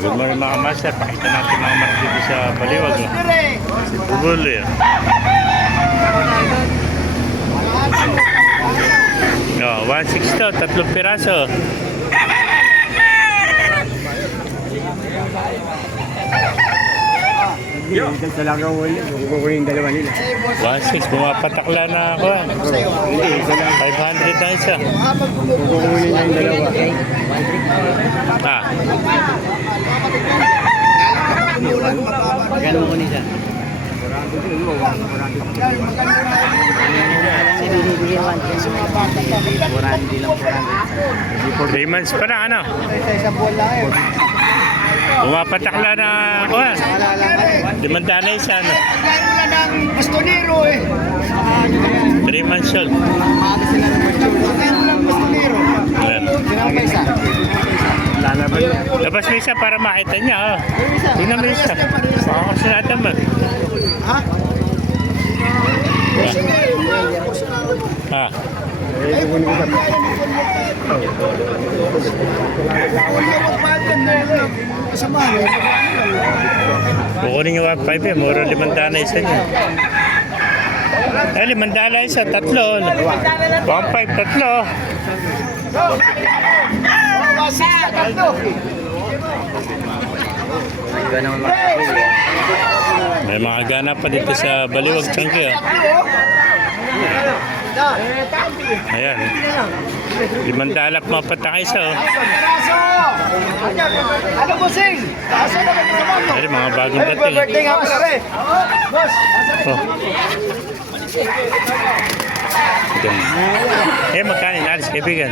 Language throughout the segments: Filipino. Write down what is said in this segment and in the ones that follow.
Good morning mga master. Pakita natin mga mark dito sa Baliwag. Si Bubulo yan. No, 1.6 to, 3 piraso. Isa lang raw ulit. Kukunin yung dalawa nila. 1.6, bumapatakla na ako. Hindi, isa lang. 500 na isa. Kukunin niya yung dalawa. Ah, Magkano ko nila? Sinibigyan 3 months pa na ano. Bumapatakla na ako. 500 na isa. Ano? ng bastonero eh. 3 months old. Ng bastonero. Ayan. Tinapay isa. Lalaban niya. Labas mo isa para makita niya. Oh. Tingnan mo isa. Baka kasi natin mo. Ha? Ha? Kukunin yung 1.5 eh. Mura 500 na isa niya. Eh, 500 na isa. 3. 1.5, 3. May mga gana pa dito sa Baliwag, Changi. Ayan. 500 mga patang isa. Oh. Ano po, Sing? Asa na kayo sa mga? Ayan, mga bagong dating. Birthday nga pala rin. Boss, Oh. Eh, magkano inalis, kaibigan?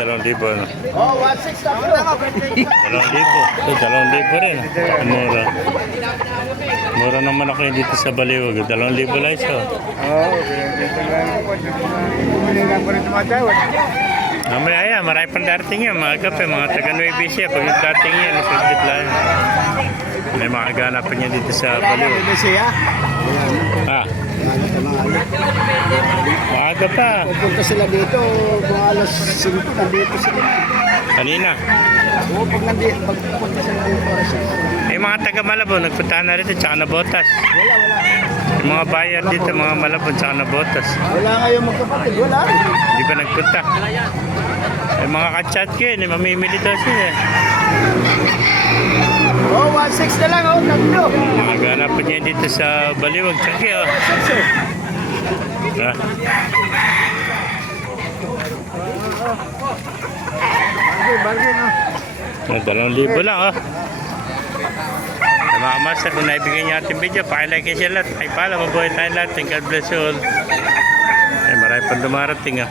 2,000, ano? oh, 1.6 na po. 2,000. Ito, 2,000 rin. Mura. Mura naman ako yun dito sa Baliwag. 2,000 lang isa. Oo, pinagkita lang po. Kukunin lang po rin tumatawad. Mamaya yan, marami pang darating yan. Mga kape, mga taga Nueva Ecija. Pag yung dating yan, isaglit lang. May mga ganap pa niya dito sa Baliwag. Ano siya? Ah, maaga pa. Pupunta sila dito, mga alas 5, nandito sila. Kanina. Oo, pag pagpunta sila dito, alas 5. Eh, mga taga Malabon, nagpunta na rito, tsaka Nabotas. Wala. Yung mga bayan dito, mga Malabon, tsaka Nabotas. Wala ngayon magkapatid, wala. Hindi ba nagpunta? Eh, mga kachat ko yun, mamimili daw sila. Oh, 1.6 na lang, oh, 3. Mga ganapan niya dito sa Baliwag, Changi, oh. Ah. Bargain, no? 2,000 lang, oh. Mga master, kung naibigay niyo ating video, pakilike kayo sila. Ay pala, mabuhay tayo lahat. God bless you all. Ay, marami pang dumarating, ah.